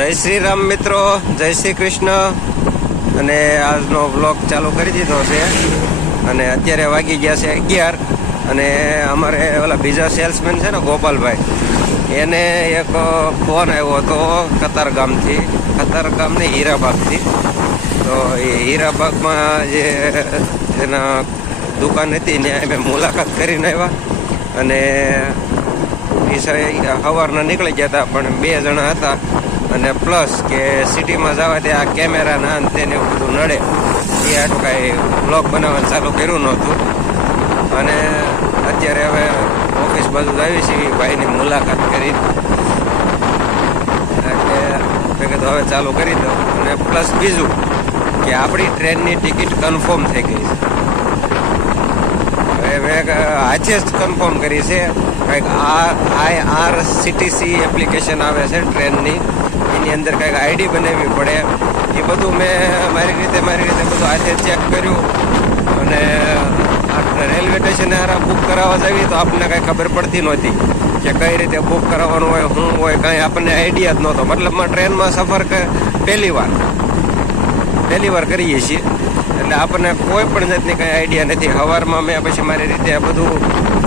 જય શ્રી રામ મિત્રો, જય શ્રી કૃષ્ણ. અને આજનો બ્લોગ ચાલુ કરી દીધો છે. અને અત્યારે વાગી ગયા છે અગિયાર. અને અમારે ઓલા બીજા સેલ્સમેન છે ને, ગોપાલભાઈ, એને એક ફોન આવ્યો હતો કતાર ગામથી. કતાર ગામને હીરાબાગથી. તો એ હીરાબાગમાં જે એના દુકાન હતી ત્યાં અમે મુલાકાત કરીને આવ્યા. અને એ સવારના નીકળી ગયા હતા, પણ બે જણા હતા. અને પ્લસ કે સિટીમાં જવા આ કેમેરા ના તેને એવું બધું નડે. એ આટલું કાંઈ બ્લોગ બનાવવાનું ચાલુ કર્યું નહોતું. અને અત્યારે હવે ઓફિસ બાજુ જ આવી છે ભાઈની મુલાકાત કરી. એટલે કીધું હવે ચાલુ કરી દઉં. અને પ્લસ બીજું કે આપણી ટ્રેનની ટિકિટ કન્ફર્મ થઈ ગઈ છે. હવે આજે જ કન્ફર્મ કરી છે. કંઈક આ આઈ આર સીટીસી એપ્લિકેશન આવે છે ટ્રેનની. એની અંદર કંઈક આઈડી બનાવવી પડે. એ બધું મેં મારી રીતે મારી રીતે બધું આજે ચેક કર્યું. અને આપણે રેલવે સ્ટેશને હારા બુક કરાવવા જઈએ તો આપણને કાંઈ ખબર પડતી નહોતી કે કઈ રીતે બુક કરાવવાનું હોય, શું હોય, કાંઈ આપણને આઈડિયા જ નહોતો. મતલબમાં ટ્રેનમાં સફર પહેલી વાર. પહેલી વાર કરીએ છીએ. એટલે આપણને કોઈ પણ જાતની કંઈ આઈડિયા નથી. સવારમાં મેં પછી મારી રીતે બધું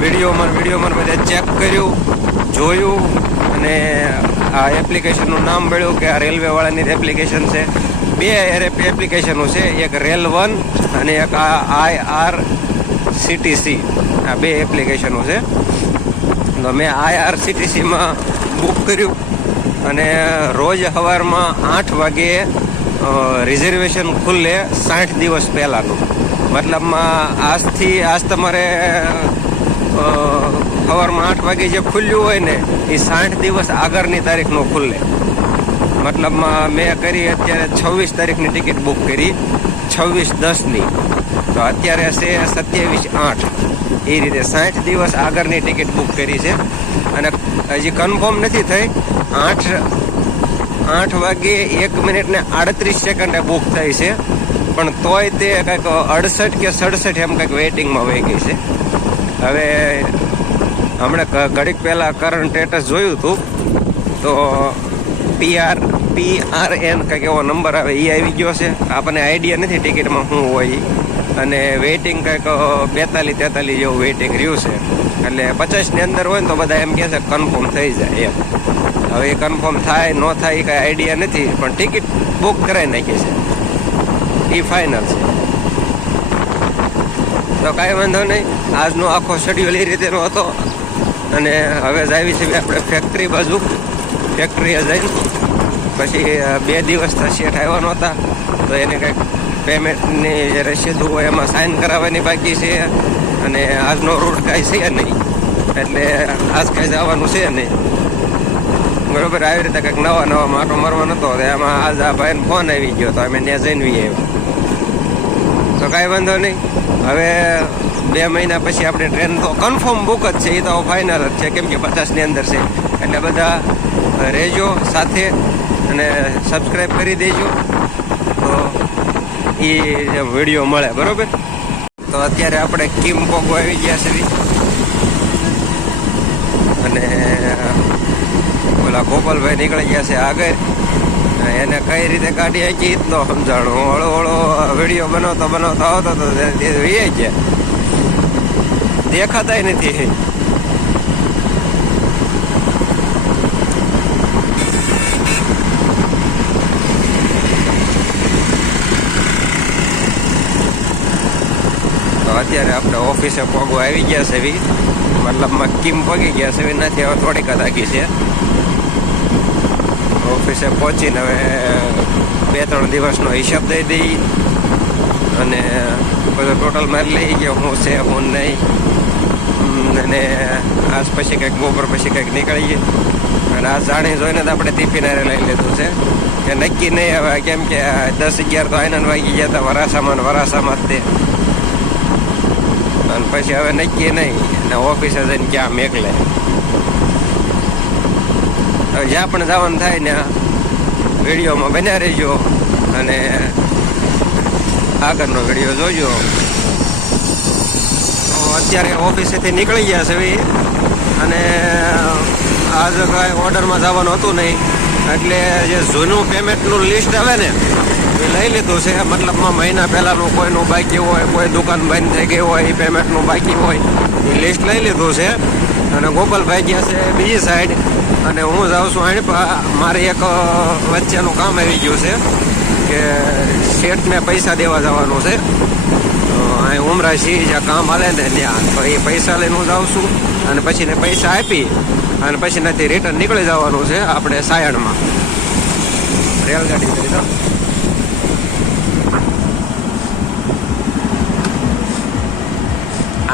વિડીયોમાં વિડીયોમાં બધે ચેક કર્યું, જોયું અને આ એપ્લિકેશનનું નામ મળ્યું કે આ રેલવેવાળાની એપ્લિકેશન છે. બે એપ્લિકેશનો છે, એક રેલ વન અને એક આ આઈ આર સીટીસી આ બે એપ્લિકેશનો છે. તો મેં આઈ આર સીટીસીમાં બુક કર્યું અને રોજ સવારમાં આઠ વાગે રિઝર્વેશન ખુલ્લે સાઠ દિવસ પહેલાંનું. મતલબમાં આજથી, આજ તમારે સવારમાં આઠ વાગે જે ખુલ્યું હોય ને, એ સાઠ દિવસ આગળની તારીખનું ખુલ્લે. મતલબમાં મેં કરી અત્યારે છવ્વીસ તારીખની ટિકિટ બુક કરી, છવ્વીસ દસની. તો અત્યારે છે સત્યાવીસ આઠ. એ રીતે સાઠ દિવસ આગળની ટિકિટ બુક કરી છે. અને હજી કન્ફર્મ નથી થઈ, આઠ આઠ વાગે એક મિનિટને આડત્રીસ સેકન્ડે બુક થઈ છે. પણ તોય તે કંઈક અડસઠ કે સડસઠ એમ કંઈક વેઇટિંગમાં વહી ગઈ છે. હવે હમણાં ઘડીક પહેલાં કરંટ સ્ટેટસ જોયું હતું. તો પીઆર પી આર એન કંઈક એવો નંબર આવે એ આવી ગયો છે. આપણને આઈડિયા નથી ટિકિટમાં શું હોય. અને વેઇટિંગ કંઈક બેતાલીસ, તેતાલીસ જેવું વેઇટિંગ રહ્યું છે. એટલે પચાસની અંદર હોય ને તો બધા એમ કહે છે કન્ફર્મ થઈ જાય. એમ. હવે એ કન્ફર્મ થાય, ન થાય, એ કાંઈ આઈડિયા નથી. પણ ટિકિટ બુક કરાવી નાખી છે. એ ફાઇનલ છે. તો કાંઈ વાંધો નહીં. આજનો આખો શેડ્યુલ એ રીતેનો હતો. અને હવે જ આવી છે આપણે ફેક્ટરી બાજુ. ફેક્ટરીએ જઈને પછી બે દિવસ શેઠ આવવાનો હતા તો એને કંઈક પેમેન્ટની જે રસીદ હોય એમાં સાઇન કરાવવાની બાકી છે. અને આજનો રૂટ કાંઈ છે નહીં. એટલે આજ કાંઈ જવાનું છે નહીં. બરોબર, આવી રીતે કંઈક નવા નવા માટો મારવા હતો એમાં આજ આ ભાઈને ફોન આવી ગયો તો અમે ત્યાં જઈને આવ્યા તો કાંઈ વાંધો નહીં. હવે બે મહિના પછી આપણે ટ્રેન તો કન્ફર્મ બુક જ છે, એ તો ફાઇનલ જ છે, કેમ કે પચાસની અંદર છે. એટલે બધા રહેજો સાથે અને સબસ્ક્રાઈબ કરી દેજો. તો એ વીડિયો મળે, બરાબર? તો અત્યારે આપણે કિમ પોગો આવી ગયા છે. અને ઓલા ગોપાલભાઈ નીકળી ગયા છે આગળ. એને કઈ રીતે કાઢી હકી જ ન સમજાણું. હળો હળો વીડિયો બનાવતો બનાવતો આવતો તો વીએ છે. દેખાતાય નથી. અત્યારે આપણે ઓફિસે પગો આવી ગયા છે મતલબ મતલબમાં કિમ પગી ગયા છે નથી, હવે થોડીક આગી છે. ઓફિસે પહોંચીને હવે બે ત્રણ દિવસનો હિસાબ દઈ દઈ અને બધો ટોટલ મારી લઈ ગયો, હું છે, હું નહીં. અને આજ પછી કંઈક બપોર પછી કંઈક નીકળીએ. અને આ જાણી જોઈને જ આપણે ટિફિનારે લઈ લીધું છે. કે નક્કી નહીં હવે, કેમ કે દસ અગિયાર તો આનંદ વાગી ગયા હતા વરાસામાં વરાસામાં જ તે. અને પછી હવે નક્કી નહીં, ને ઓફિસે જઈને ક્યાં મેકલે. જ્યાં પણ જવાનું થાય ને વિડીયોમાં બન્યા રહેજો અને આગળનો વીડિયો જોજો. અત્યારે ઓફિસેથી નીકળી ગયા છે અને આજ કાંઈ ઓર્ડરમાં જવાનું હતું નહીં. એટલે જે જૂનું પેમેન્ટનું લિસ્ટ આવે ને, એ લઈ લીધું છે. મતલબમાં મહિના પહેલાંનું કોઈનું બાકી હોય, કોઈ દુકાન બંધ થઈ ગઈ હોય એ પેમેન્ટનું બાકી હોય, એ લિસ્ટ લઈ લીધું છે. અને ગોપાલભાઈ ગયા છે બીજી સાઈડ અને હું જાઉં છું અહીં મારે એક વચ્ચેનું કામ આવી ગયું છે કે શેઠને પૈસા દેવા જવાનું છે. અહીં ઉમરા જ્યાં કામ હાલે ને ત્યાં, તો એ પૈસા લઈને હું જાઉં છું અને પછી ને પૈસા આપી અને પછી નથી રિટર્ન નીકળી જવાનું છે આપણે સાયણમાં. રેલગાડી કરી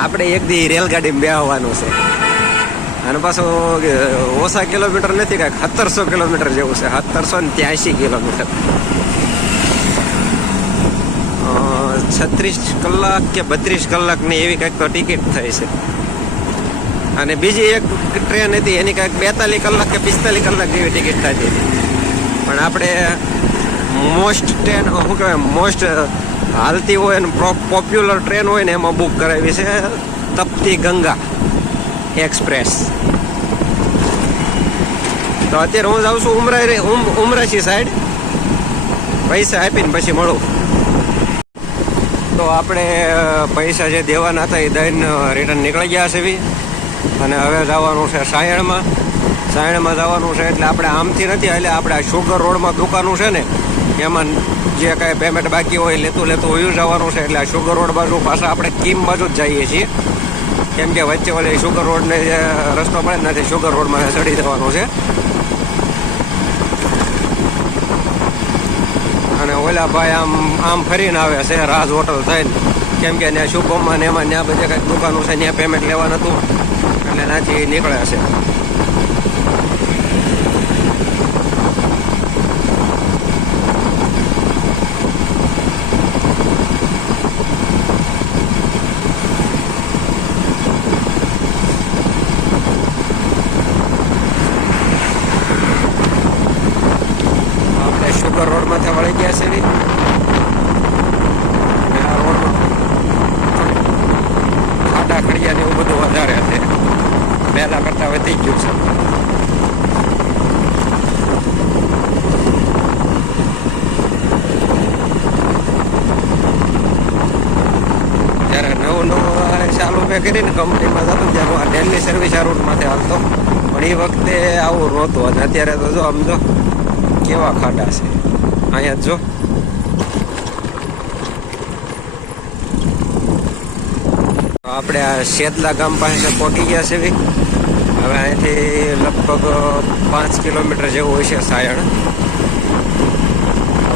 આપણે એક દી રેલગાડીમાં બેહવાનું છે. અને પાછું ઓછા કિલોમીટર નથી, કાંઈક સત્તરસો કિલોમીટર જેવું છે. સત્તરસો ને ત્યાંસી કિલોમીટર. છત્રીસ કલાક કે બત્રીસ કલાકની એવી કાંઈક તો ટિકિટ થઈ છે. અને બીજી એક ટ્રેન હતી, એની કાંઈક બેતાલીસ કલાક કે પિસ્તાલીસ કલાક જેવી ટિકિટ થતી હતી. પણ આપણે મોસ્ટ ટ્રેન શું કહેવાય, મોસ્ટ હાલતી હોય ને પોપ્યુલર ટ્રેન હોય ને એમાં બુક કરાવી છે તપતી ગંગા. એક્સપ્રેસ તો અત્યારે હું જાઉં છું ઉમરા ઉમ- ઉમરાશી સાઈડ પૈસા આપીને પછી મળું. તો આપણે પૈસા જે દેવાના હતા એ દઈને રિટર્ન નીકળી ગયા છે અને હવે જવાનું છે સાયણમાં. સાયણમાં જવાનું છે એટલે આપણે આમથી નથી, એટલે આપણે આ શુગર રોડમાં દુકાનું છે ને, એમાં જે કાંઈ પેમેન્ટ બાકી હોય લેતું લેતું વયું જવાનું છે. એટલે આ શુગર રોડ બાજુ પાછા આપણે કીમ બાજુ જ જઈએ છીએ. કેમ કે વચ્ચે ઓલી શુગર રોડને જે રસ્તો પડે ને નથી શુગર રોડમાં ચડી જવાનો છે. અને ઓલા ભાઈ આમ આમ ફરીને આવે છે, રાજ હોટલ થઈને. કેમ કે ત્યાં શુભમમાં ને એમાં ત્યાં બધે કંઈક દુકાનો છે, ત્યાં પેમેન્ટ લેવાનું હતું એટલે ત્યાંથી નીકળ્યા છે આપણે શુગર બી. અને આ રોડમાં ખાડા ખડિયા ને એવું બધું વધારે છે. પહેલા કરતા વધી ગયું છે. જ્યારે નવું નવું ચાલુ મેં કરીને કંપનીમાં જતો ત્યારે આ ડેલી સર્વિસ આ રૂટમાંથી હાલતો. પણ એ વખતે આવું રોતું અને અત્યારે તો જો આમ કેવા ખાડા છે. અહીંયા જ આપણે આ શેતલા ગામ પાસે પહોંચી ગયા છે હવે અહીંથી લગભગ પાંચ કિલોમીટર જેવું હોય છે સાયણ.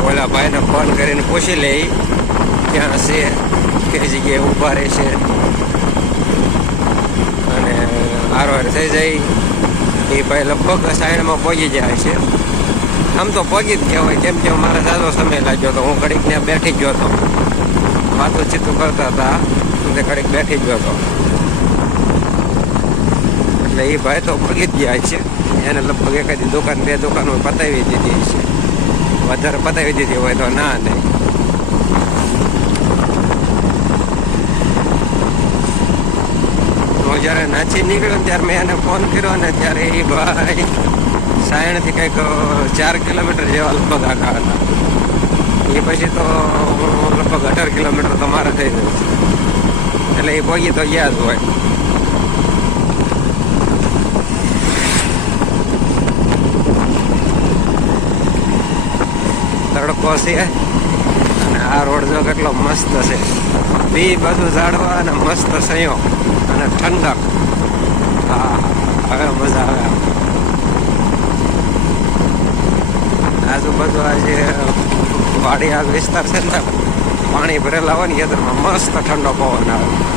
ઓલા ભાઈને ફોન કરીને પૂછી લે ક્યાં છે, કઈ જગ્યાએ ઊભા રહે છે. અને આરવાર થઈ જાય. એ ભાઈ લગભગ સાયણમાં પહોંચી જાય છે. આમ તો પગી જ હોય કેમ કે મારે સાદો સમય લાગ્યો હતો હું ઘડીક ત્યાં બેઠી ગયો હતો. વાતો ચીતું કરતા હતા. તે ઘડીક બેઠી ગયો હતો. એટલે એ ભાઈ તો પગી જ ગયા છે. એને લગભગ એકાદી દુકાન, બે દુકાનો પતાવી દીધી છે. વધારે પતાવી દીધી હોય તો ના નહીં હું જ્યારે નાચી નીકળ્યો ત્યારે મેં એને ફોન કર્યો ને ત્યારે એ ભાઈ સાયણથી કંઈક ચાર કિલોમીટર જેવા લગભગ આખા હતા. એ પછી તો લગભગ અઢાર કિલોમીટર તમારે થઈ ગયું. એટલે એ પગી તો ગયા જ હોય. તડકો છે, અને આ રોડ જો કેટલો મસ્ત છે. બી બધું ઝાડવા અને મસ્ત સંયો અને ઠંડક. હા, હવે મજા આવે. આજુબાજુ આ જે વાડી આ વિસ્તાર છે ને, પાણી ભરેલા હોય ને ખેતરમાં મસ્ત ઠંડો પવન આવે.